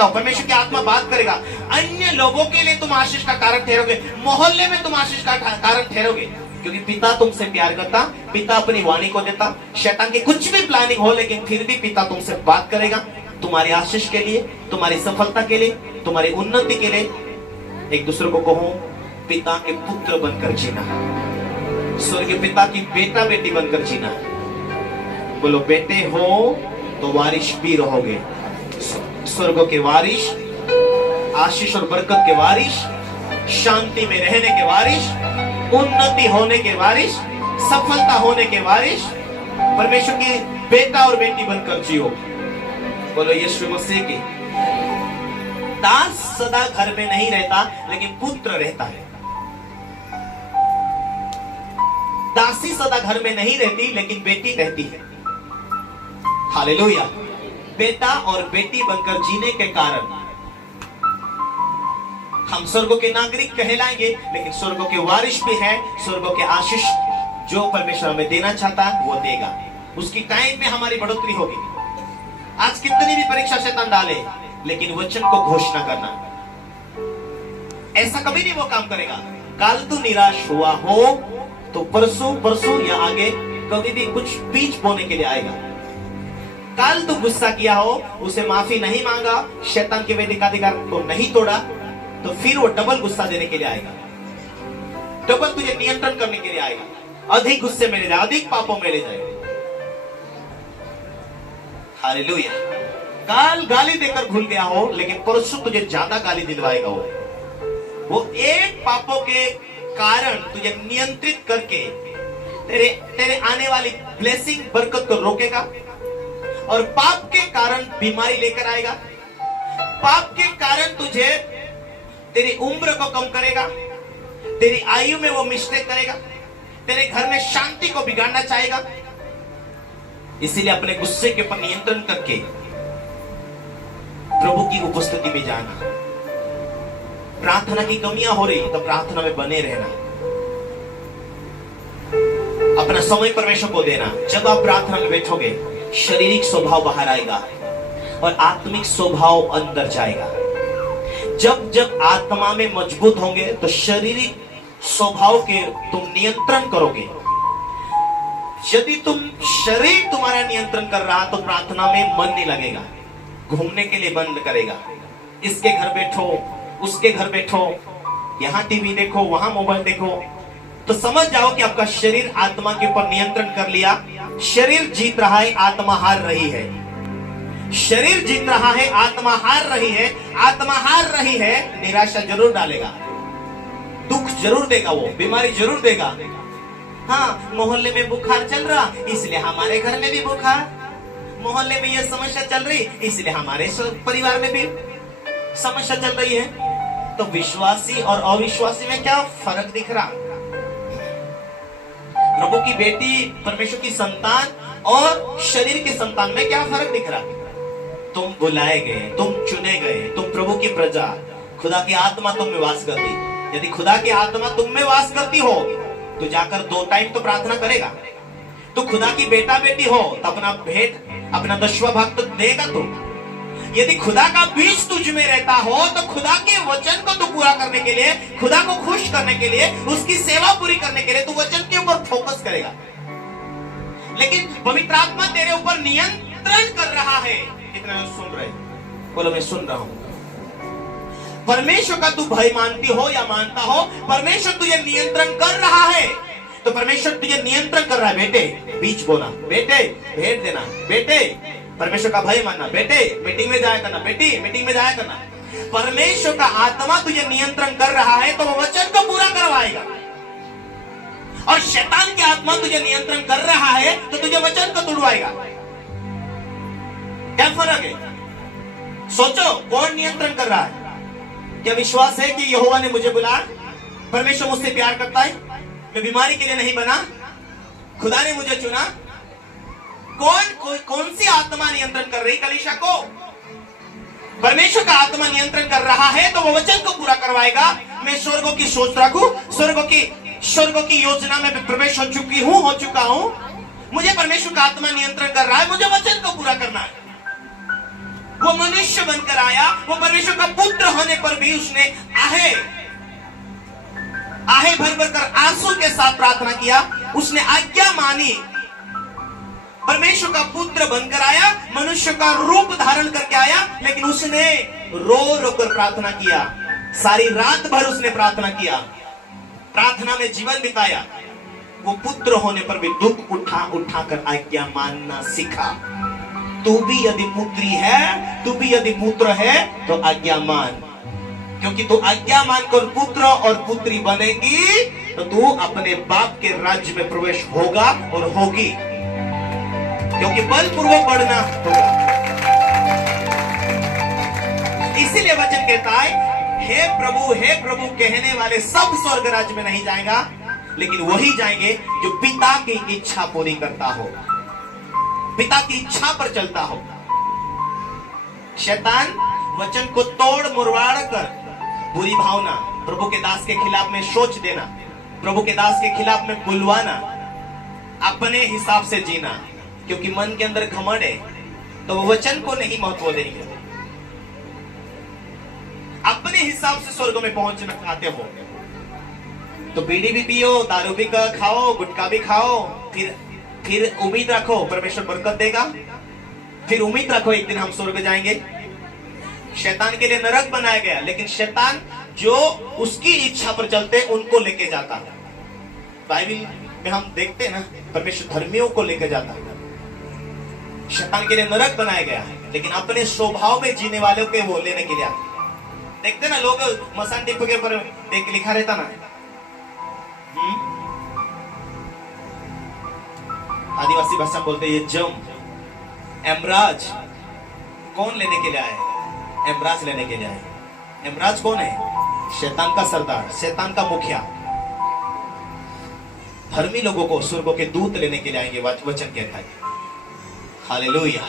चलता हो, परमेश्वर की आत्मा बात करेगा। अन्य लोगों के लिए तुम आशीष का कारण ठहरोगे, मोहल्ले में तुम आशीष का कारण ठहरोगे, क्योंकि पिता तुमसे प्यार करता, पिता अपनी वाणी को देता। शैतान की कुछ भी प्लानिंग हो, लेकिन फिर भी पिता तुमसे बात करेगा, तुम्हारी आशीष के लिए, तुम्हारी सफलता के लिए, तुम्हारी उन्नति के लिए। एक दूसरे को कहो, पिता के पुत्र बनकर जीना, स्वर्गीय पिता की बेटा बेटी बनकर जीना। बोलो, बेटे हो तो वारिश भी रहोगे, स्वर्गों के वारिश, आशीष और बरकत के वारिश, शांति में रहने के वारिश, उन्नति होने के वारिश, सफलता होने के वारिश, परमेश्वर की बेटा और बेटी बनकर जियो। बोलो यीशु मसीह की। दास सदा घर में नहीं रहता, लेकिन पुत्र रहता है। दासी सदा घर में नहीं रहती, लेकिन बेटी रहती है। हालेलुया। बेटा और बेटी बनकर जीने के कारण हम स्वर्गों के नागरिक कहलाएंगे, लेकिन स्वर्गों के वारिश भी है। स्वर्गों के आशीष जो परमेश्वर हमें देना चाहता है वो देगा, उसकी टाइम में हमारी बढ़ोतरी होगी। आज कितनी भी परीक्षा शैतान डाले, लेकिन वचन को घोषणा करना, ऐसा कभी नहीं वो काम करेगा। कल तू निराश हुआ हो तो परसों या आगे कभी भी कुछ बीज बोने के लिए आएगा। कल तू गुस्सा किया हो, उसे माफी नहीं मांगा, शैतान के वेदिकाधिकार को नहीं तोड़ा, तो फिर वो डबल गुस्सा देने के लिए आएगा, डबल तुझे नियंत्रण करने के लिए आएगा, अधिक गुस्से में ले जाए, अधिक पापों में ले जाए। हालेलुया। काल गाली देकर भूल गया हो, लेकिन परसों तुझे ज्यादा गाली दिलवाएगा। वो एक पापों के कारण तुझे नियंत्रित करके तेरे आने वाली ब्लेसिंग, बरकत को रोकेगा, और पाप के कारण बीमारी लेकर आएगा। पाप के कारण तुझे तेरी उम्र को कम करेगा, तेरी आयु में वो मिस्टेक करेगा, तेरे घर में शांति को बिगाड़ना चाहेगा। इसीलिए अपने गुस्से के ऊपर नियंत्रण करके प्रभु की उपस्थिति में जाना। प्रार्थना की कमियां हो रही तो प्रार्थना में बने रहना, अपना समय परमेश्वर को देना। जब आप प्रार्थना में बैठोगे, शारीरिक स्वभाव बाहर आएगा और आत्मिक स्वभाव अंदर जाएगा। जब जब आत्मा में मजबूत होंगे तो शारीरिक स्वभाव के तुम नियंत्रण करोगे। यदि तुम शरीर तुम्हारा नियंत्रण कर रहा तो प्रार्थना में मन नहीं लगेगा, घूमने के लिए बंद करेगा। इसके घर बैठो, उसके घर बैठो, यहां टीवी देखो, वहां मोबाइल देखो, तो समझ जाओ कि आपका शरीर आत्मा के ऊपर नियंत्रण कर लिया। शरीर जीत रहा है, आत्मा हार रही है। शरीर जीत रहा है, आत्मा हार रही है। आत्मा हार रही है, निराशा जरूर डालेगा, दुख जरूर देगा, वो बीमारी जरूर देगा। हाँ, मोहल्ले में बुखार चल रहा, इसलिए हमारे घर में भी बुखार, मोहल्ले में यह समस्या चल रही, इसलिए हमारे परिवार में भी समस्या चल रही है। तो विश्वासी और अविश्वासी में क्या फर्क दिख रहा? प्रभु की बेटी, परमेश्वर की संतान और शरीर की संतान में क्या फर्क दिख रहा? तुम बुलाए गए, तुम चुने गए, तुम प्रभु की प्रजा, खुदा की आत्मा तुम में वास करती। यदि खुदा की आत्मा तुम में वास करती हो तो जाकर 2 टाइम तो प्रार्थना करेगा। तो खुदा की बेटा बेटी हो तो अपना भेंट, अपना 10वां भाग तो देगा तू। यदि खुदा का बीज तुझ में रहता हो तो खुदा के वचन को तू पूरा करने के लिए, खुदा को खुश करने के लिए, उसकी सेवा पूरी करने के लिए तू वचन के ऊपर फोकस करेगा। लेकिन पवित्र आत्मा तेरे ऊपर नियंत्रण कर रहा है। कितने लोग सुन रहे? बोलो मैं सुन रहा हूं। परमेश्वर का तू भय मानती हो या मानता हो, परमेश्वर तुझे नियंत्रण कर रहा है। तो परमेश्वर तुझे नियंत्रण कर रहा है। बेटे बीज बोना, बेटे भेंट देना, बेटे परमेश्वर का भय मानना, बेटे मीटिंग में जाया करना, बेटी मीटिंग में जाया करना। परमेश्वर का आत्मा तुझे नियंत्रण कर रहा है तो वो वचन को पूरा करवाएगा। और शैतान की आत्मा तुझे नियंत्रण कर रहा है तो तुझे वचन को तुड़वाएगा। क्या फर्क है? सोचो, कौन नियंत्रण कर रहा है? क्या विश्वास है कि यहोवा ने मुझे बुलाया? परमेश्वर मुझसे प्यार करता है, मैं बीमारी के लिए नहीं बना, खुदा ने मुझे चुना। कौन सी आत्मा नियंत्रण कर रही कलीसिया को? परमेश्वर का आत्मा नियंत्रण कर रहा है तो वो वचन को पूरा करवाएगा। मैं स्वर्गों की सोच रखूं, स्वर्गों की योजना में प्रवेश हो चुका हूं। मुझे परमेश्वर का आत्मा नियंत्रण कर रहा है, मुझे वचन को पूरा करना है। वो मनुष्य बनकर आया, वो परमेश्वर का पुत्र होने पर भी उसने आहे भर भर कर आंसू के साथ प्रार्थना किया, उसने आज्ञा मानी, परमेश्वर का पुत्र बनकर आया, मनुष्य का रूप धारण करके आया, लेकिन उसने रो रो कर प्रार्थना किया, सारी रात भर उसने प्रार्थना किया, प्रार्थना में जीवन बिताया। वो पुत्र होने पर भी दुख उठा उठा कर आज्ञा मानना सीखा। तू भी यदि पुत्री है, तू भी यदि पुत्र है तो आज्ञा मान, क्योंकि तू आज्ञा मानकर पुत्र और पुत्री बनेगी तो तू अपने बाप के राज्य में प्रवेश होगा और होगी, क्योंकि बलपूर्वक बढ़ना होगा। इसीलिए वचन कहता है, हे प्रभु कहने वाले सब स्वर्ग राज्य में नहीं जाएगा, लेकिन वही जाएंगे जो पिता की इच्छा पूरी करता हो, पिता की इच्छा पर चलता हो। शैतान वचन को तोड़ मुरवाड़ कर बुरी भावना, प्रभु के दास के खिलाफ में सोच देना, प्रभु के दास के खिलाफ में बुलवाना, अपने हिसाब से जीना, क्योंकि मन के अंदर घमंड है तो वो वचन को नहीं महत्व देंगे। अपने हिसाब से स्वर्ग में पहुंचना चाहते हो तो बीड़ी भी पियो, दारू भी खाओ, गुटखा भी खाओ, फिर उम्मीद रखो परमेश्वर बरकत देगा, फिर उम्मीद रखो एक दिन हम स्वर्ग जाएंगे। शैतान के लिए नरक बनाया गया, लेकिन शैतान जो उसकी इच्छा पर चलते उनको लेके जाता है। बाइबल में हम देखते हैं ना, परमेश्वर धर्मियों को लेके जाता है। शैतान के लिए नरक बनाया गया है, लेकिन अपने स्वभाव में जीने वालों के वो लेने के लिए आते। देखते ना लोग मसान टिप के ऊपर देख लिखा रहता ना, आदिवासी भाषा में बोलते ये जम एमराज कौन लेने के लिए आए? एमराज लेने के लिए आए। एमराज कौन है? शैतान का सरदार, शैतान का मुखिया। धर्मी लोगों को स्वर्गों के दूत लेने के लिए आएंगे, वचन कहता है। हालेलुया।